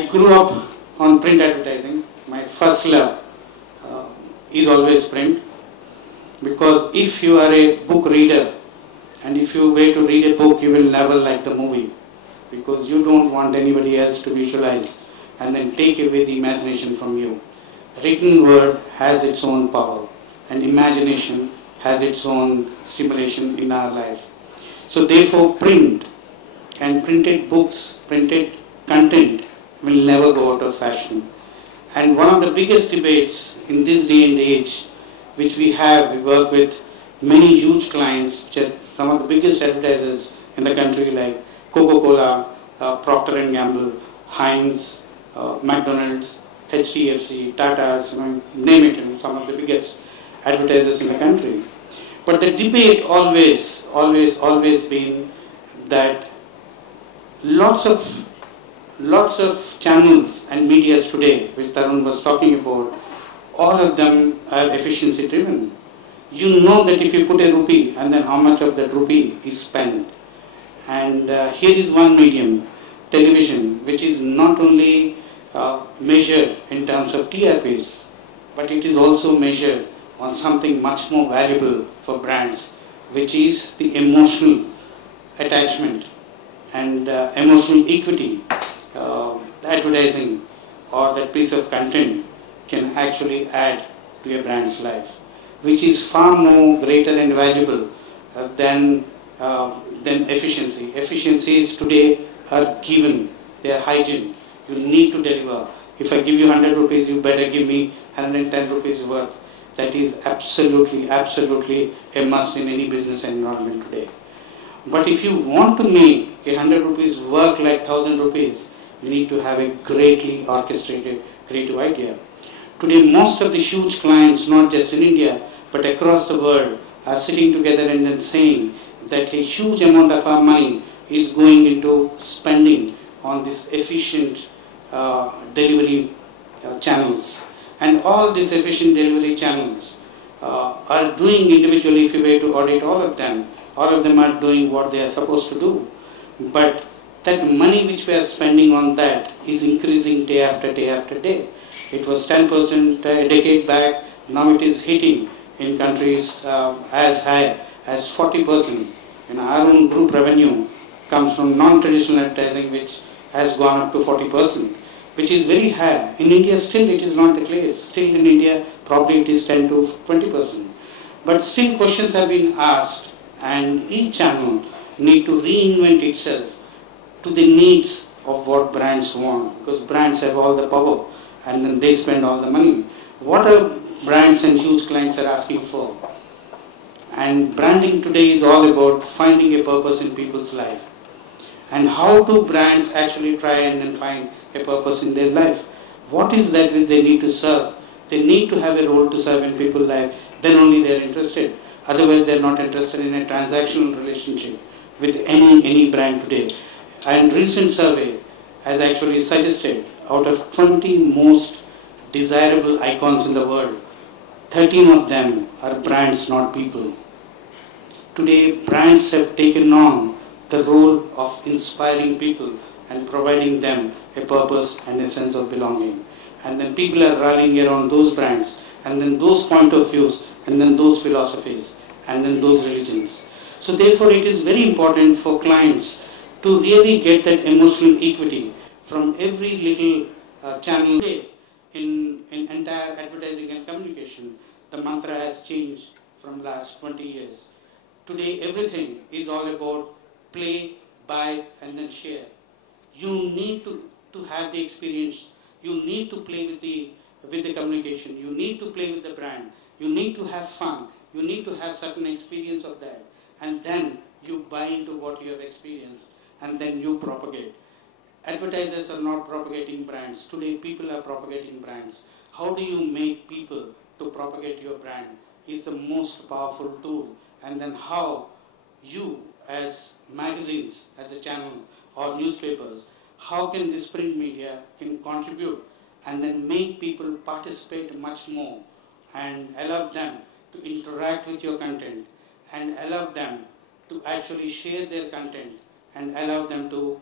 I grew up on print advertising. My first love is always print, because if you are a book reader and if you were to read a book, you will never like the movie, because you don't want anybody else to visualize and then take away the imagination from you. Written word has its own power, and imagination has its own stimulation in our life. So therefore print and printed books, printed content will never go out of fashion. And one of the biggest debates in this day and age, which we work with many huge clients, which are some of the biggest advertisers in the country, like Coca-Cola, Procter & Gamble, Heinz, McDonald's, HDFC, Tata's, name it, some of the biggest advertisers in the country. But the debate always been that lots of channels and medias today, which Tarun was talking about, all of them are efficiency driven. You know that if you put a rupee, and then how much of that rupee is spent. And here is one medium, television, which is not only measured in terms of TRPs, but it is also measured on something much more valuable for brands, which is the emotional attachment and emotional equity. Advertising or that piece of content can actually add to a brand's life, which is far more greater and valuable than efficiency. Efficiencies today are given, they are hygiene. You need to deliver. If I give you 100 rupees, you better give me 110 rupees worth. That is absolutely a must in any business environment today. But if you want to make 100 rupees work like 1000 rupees, you need to have a greatly orchestrated creative idea. Today, most of the huge clients, not just in India, but across the world, are sitting together and then saying that a huge amount of our money is going into spending on this efficient delivery channels. And all these efficient delivery channels are doing individually, if you were to audit all of them are doing what they are supposed to do. But that money which we are spending on that is increasing day after day after day. It was 10% a decade back, now it is hitting in countries as high as 40%. And our own group revenue comes from non-traditional advertising, which has gone up to 40%, which is very high. In India still it is not the case. Still in India probably it is 10 to 20%. But still questions have been asked, and each channel need to reinvent itself to the needs of what brands want, because brands have all the power and then they spend all the money. What are brands and huge clients are asking for? And branding today is all about finding a purpose in people's life. And how do brands actually try and then find a purpose in their life? What is that which they need to serve? They need to have a role to serve in people's life, then only they are interested. Otherwise they are not interested in a transactional relationship with any brand today. And recent survey has actually suggested out of 20 most desirable icons in the world, 13 of them are brands, not people. Today brands have taken on the role of inspiring people and providing them a purpose and a sense of belonging. And then people are rallying around those brands, and then those point of views, and then those philosophies, and then those religions. So therefore it is very important for clients to really get that emotional equity from every little channel. In entire advertising and communication, the mantra has changed from last 20 years. Today everything is all about play, buy, and then share. You need to have the experience. You need to play with the communication. You need to play with the brand. You need to have fun. You need to have certain experience of that. And then you buy into what you have experienced, and then you propagate. Advertisers are not propagating brands. Today people are propagating brands. How do you make people to propagate your brand is the most powerful tool. And then how you as magazines, as a channel, or newspapers, how can this print media can contribute and then make people participate much more and allow them to interact with your content and allow them to actually share their content and allow them to